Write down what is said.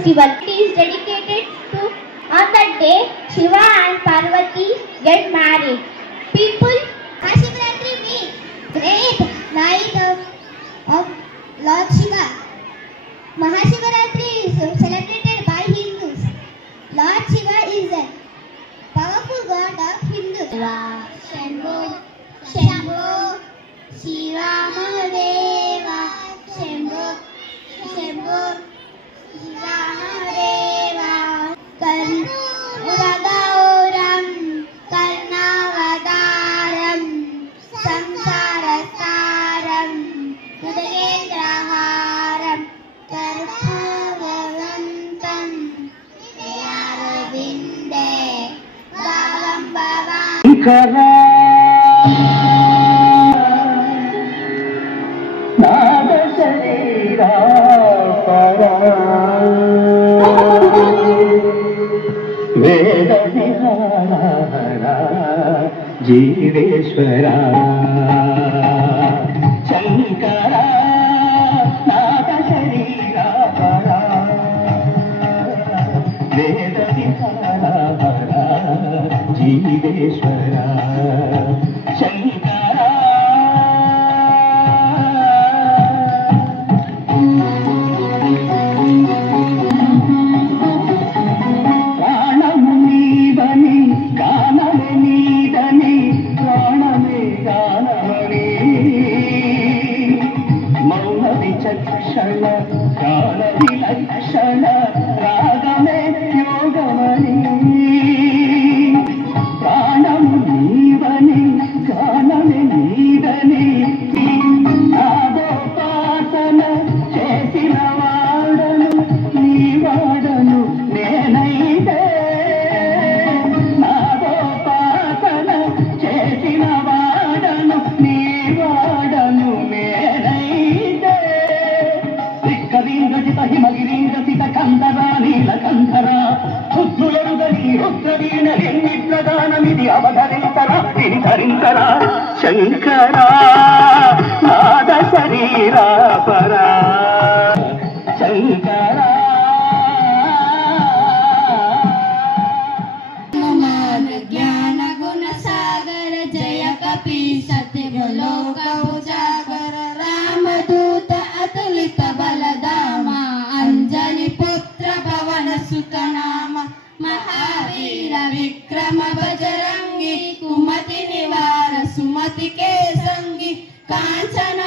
festival. It is dedicated to on the day Shiva and Parvati get married. People Mahashivratri means great night of, of Lord Shiva. Mahashivratri is celebrated by Hindus. Lord Shiva is a powerful god of Hindus. Shambho, Shambho, Shiva Mahadeva, Bhavam. నాద శరీరా వేద జీవేశ్వరా జీవేశ్వర శంకర. ప్రాణము నీదని గానమే నీదని ప్రాణమే గానమని. మౌన విచక్షణ గాన విలక్షణ ఎన్ని అవధరించరా వినిధరించరా శంకరా నాద శరీరా పరా विक्रम बजरंगी कुमति निवार सुमति के संगी कांचन